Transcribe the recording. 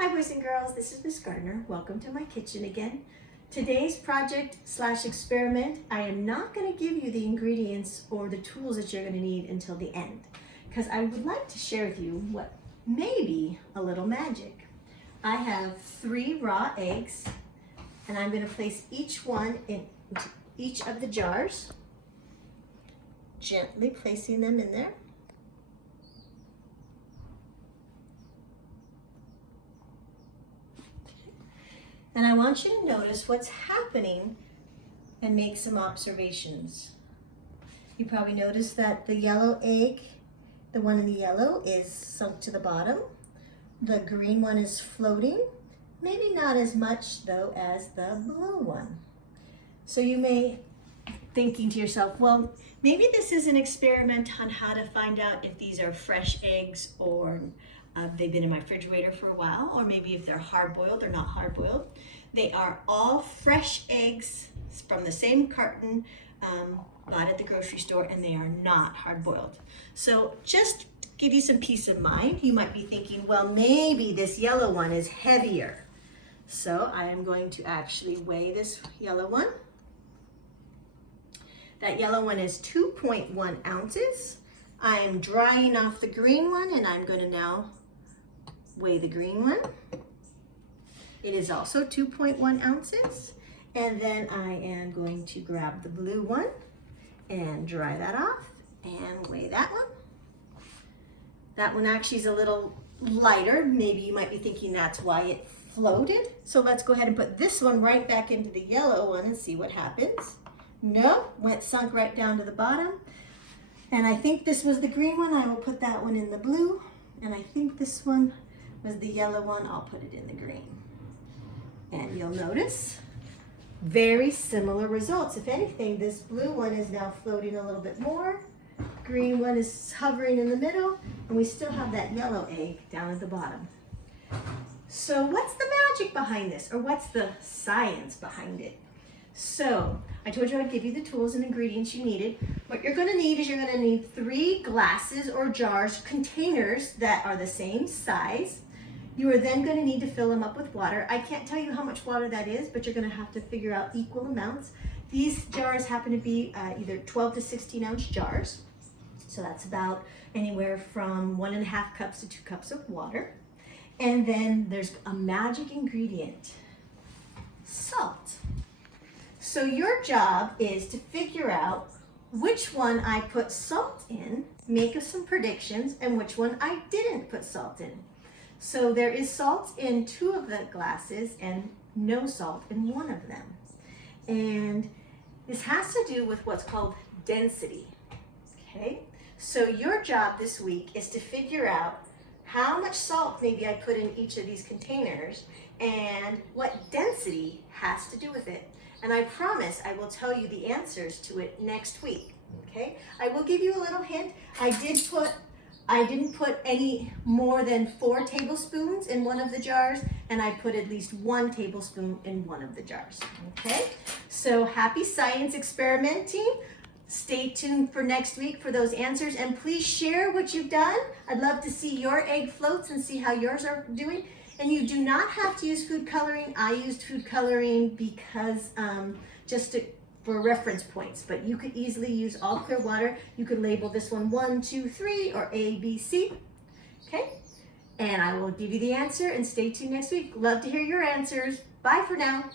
Hi boys and girls, this is Miss Gardner. Welcome to my kitchen again. Today's project/experiment, I am not going to give you the ingredients or the tools that you're going to need until the end, because I would like to share with you what may be a little magic. I have 3 raw eggs, and I'm going to place each one in each of the jars, gently placing them in there. And I want you to notice what's happening and make some observations. You probably noticed that the yellow egg, the one in the yellow, is sunk to the bottom. The green one is floating. Maybe not as much though as the blue one. So you may be thinking to yourself, well, maybe this is an experiment on how to find out if these are fresh eggs or they've been in my refrigerator for a while, or maybe if they're hard-boiled or not hard-boiled. They are all fresh eggs from the same carton bought at the grocery store, and they are not hard-boiled. So just to give you some peace of mind, you might be thinking, well, maybe this yellow one is heavier. So I am going to actually weigh this yellow one. That yellow one is 2.1 ounces. I am drying off the green one, and I'm going to now weigh the green one. It is also 2.1 ounces. And then I am going to grab the blue one and dry that off and weigh that one. That one actually is a little lighter. Maybe you might be thinking that's why it floated. So let's go ahead and put this one right back into the yellow one and see what happens. No, sunk right down to the bottom. And I think this was the green one. I will put that one in the blue. And I think this one was the yellow one. I'll put it in the green. And you'll notice very similar results. If anything, this blue one is now floating a little bit more. Green one is hovering in the middle, and we still have that yellow egg down at the bottom. So what's the magic behind this, or what's the science behind it? So I told you I'd give you the tools and ingredients you needed. What you're going to need is you're going to need 3 glasses or jars, containers that are the same size. You are then going to need to fill them up with water. I can't tell you how much water that is, but you're going to have to figure out equal amounts. These jars happen to be either 12 to 16 ounce jars. So that's about anywhere from 1.5 cups to 2 cups of water. And then there's a magic ingredient, salt. So your job is to figure out which one I put salt in, make some predictions, and which one I didn't put salt in. So there is salt in 2 of the glasses and no salt in 1 of them. And this has to do with what's called density, okay? So your job this week is to figure out how much salt maybe I put in each of these containers and what density has to do with it. And I promise I will tell you the answers to it next week, okay? I will give you a little hint. I didn't put any more than 4 tablespoons in one of the jars, and I put at least 1 tablespoon in one of the jars, okay? So happy science experimenting. Stay tuned for next week for those answers, and please share what you've done. I'd love to see your egg floats and see how yours are doing. And you do not have to use food coloring. I used food coloring because for reference points, but you could easily use all clear water. You could label this one 1, 2, 3, or A, B, C, okay? And I will give you the answer, and stay tuned next week. Love to hear your answers. Bye for now.